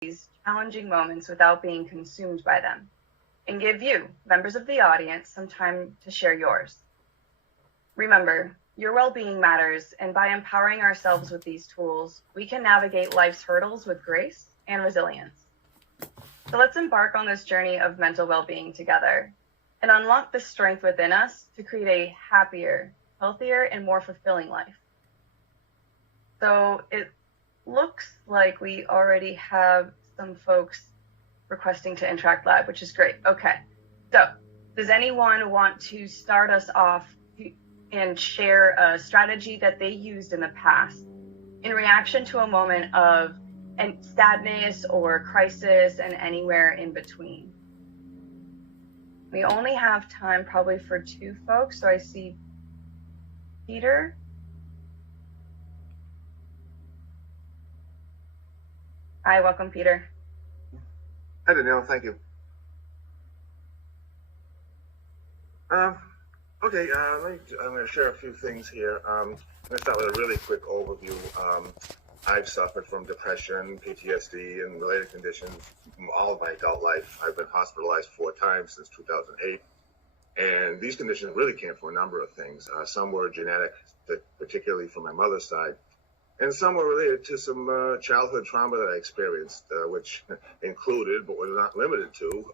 these challenging moments without being consumed by them, and give you, members of the audience, some time to share yours. Remember, your well-being matters, and by empowering ourselves with these tools, we can navigate life's hurdles with grace and resilience. So let's embark on this journey of mental well-being together and unlock the strength within us to create a happier, healthier, and more fulfilling life. So it looks like we already have some folks requesting to interact live, which is great. Okay, so does anyone want to start us off and share a strategy that they used in the past in reaction to a moment of sadness or crisis and anywhere in between? We only have time probably for 2 folks, so I see Peter. Hi, welcome, Peter. Hi, Danielle. Thank you. Okay, I'm going to share a few things here. I'm going to start with a really quick overview. I've suffered from depression, PTSD, and related conditions all of my adult life. I've been hospitalized 4 times since 2008. And these conditions really came from a number of things. Some were genetic, particularly from my mother's side. And some were related to some childhood trauma that I experienced, which included, but was not limited to,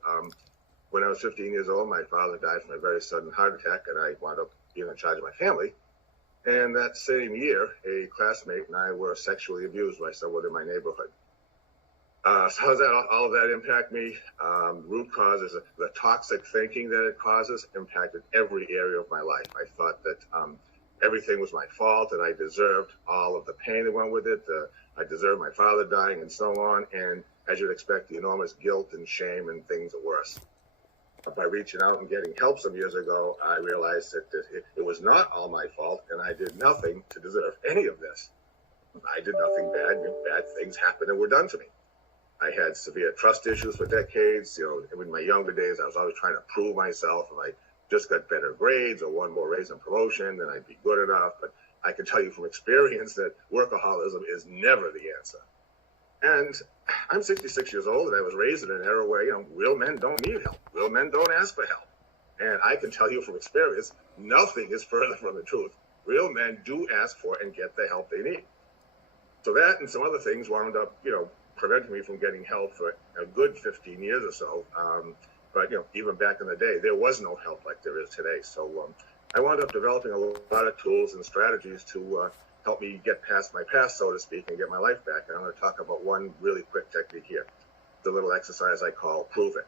when I was 15 years old, my father died from a very sudden heart attack, and I wound up being in charge of my family. And that same year, a classmate and I were sexually abused by someone in my neighborhood. So how does all of that impact me? Root causes, the toxic thinking that it causes impacted every area of my life. I thought that everything was my fault, and I deserved all of the pain that went with it. I deserved my father dying and so on. And as you'd expect, the enormous guilt and shame and things are worse. By reaching out and getting help some years ago, I realized that it was not all my fault, and I did nothing to deserve any of this. I did nothing bad. Bad things happened and were done to me. I had severe trust issues for decades. In my younger days, I was always trying to prove myself. If I just got better grades or one more raise and promotion, then I'd be good enough. But I can tell you from experience that workaholism is never the answer. And I'm 66 years old, and I was raised in an era where, real men don't need help. Real men don't ask for help. And I can tell you from experience, nothing is further from the truth. Real men do ask for and get the help they need. So that and some other things wound up, preventing me from getting help for a good 15 years or so. But, even back in the day, there was no help like there is today. So I wound up developing a lot of tools and strategies to help me get past my past, so to speak, and get my life back. And I'm going to talk about one really quick technique here, the little exercise I call Prove It.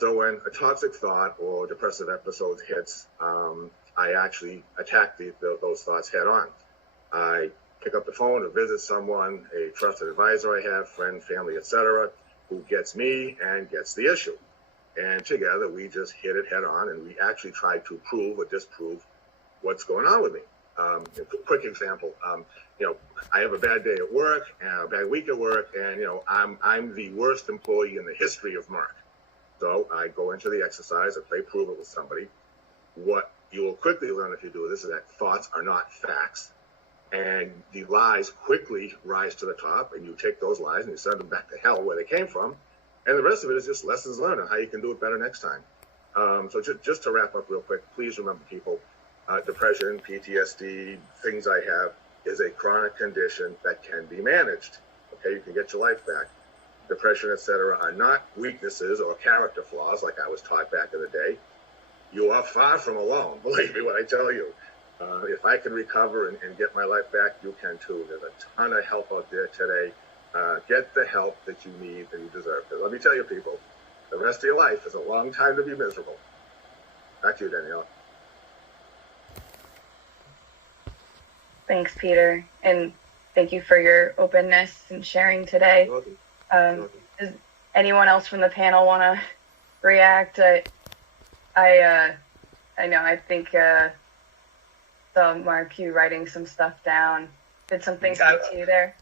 So when a toxic thought or depressive episode hits, I actually attack those thoughts head on. I pick up the phone to visit someone, a trusted advisor I have, friend, family, etc., who gets me and gets the issue. And together we just hit it head on, and we actually try to prove or disprove what's going on with me. A quick example, I have a bad day at work, and a bad week at work, and, I'm the worst employee in the history of Merck. So I go into the exercise, I play Prove It with somebody. What you will quickly learn if you do this is that thoughts are not facts. And the lies quickly rise to the top, and you take those lies and you send them back to hell where they came from. And the rest of it is just lessons learned on how you can do it better next time. So just to wrap up real quick, please remember, people, depression, PTSD, things I have, is a chronic condition that can be managed. Okay, you can get your life back. Depression, etc., are not weaknesses or character flaws like I was taught back in the day. You are far from alone, believe me when I tell you. If I can recover and get my life back, you can too. There's a ton of help out there today. Get the help that you need and you deserve. But let me tell you, people, the rest of your life is a long time to be miserable. Back to you, Danielle. Thanks, Peter, and thank you for your openness and sharing today. You're welcome. Does anyone else from the panel want to react? I think saw Mark, you writing some stuff down. Did something speak to you there?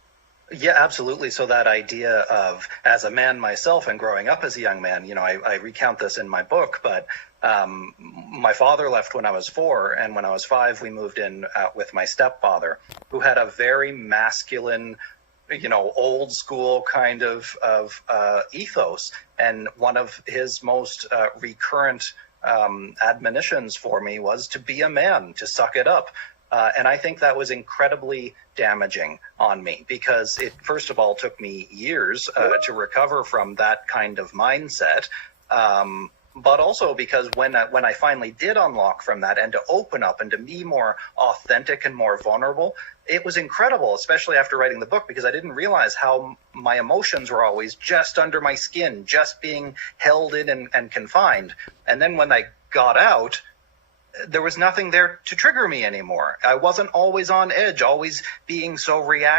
Yeah, absolutely. So that idea of, as a man myself and growing up as a young man, I recount this in my book, but my father left when I was 4, and when I was 5, we moved in with my stepfather, who had a very masculine old school kind of ethos. And one of his most recurrent admonitions for me was to be a man, to suck it up. And I think that was incredibly damaging on me, because it, first of all, took me years to recover from that kind of mindset. But also because when I finally did unlock from that and to open up and to be more authentic and more vulnerable, it was incredible, especially after writing the book, because I didn't realize how my emotions were always just under my skin, just being held in and confined. And then when I got out, there was nothing there to trigger me anymore. I wasn't always on edge, always being so reactive.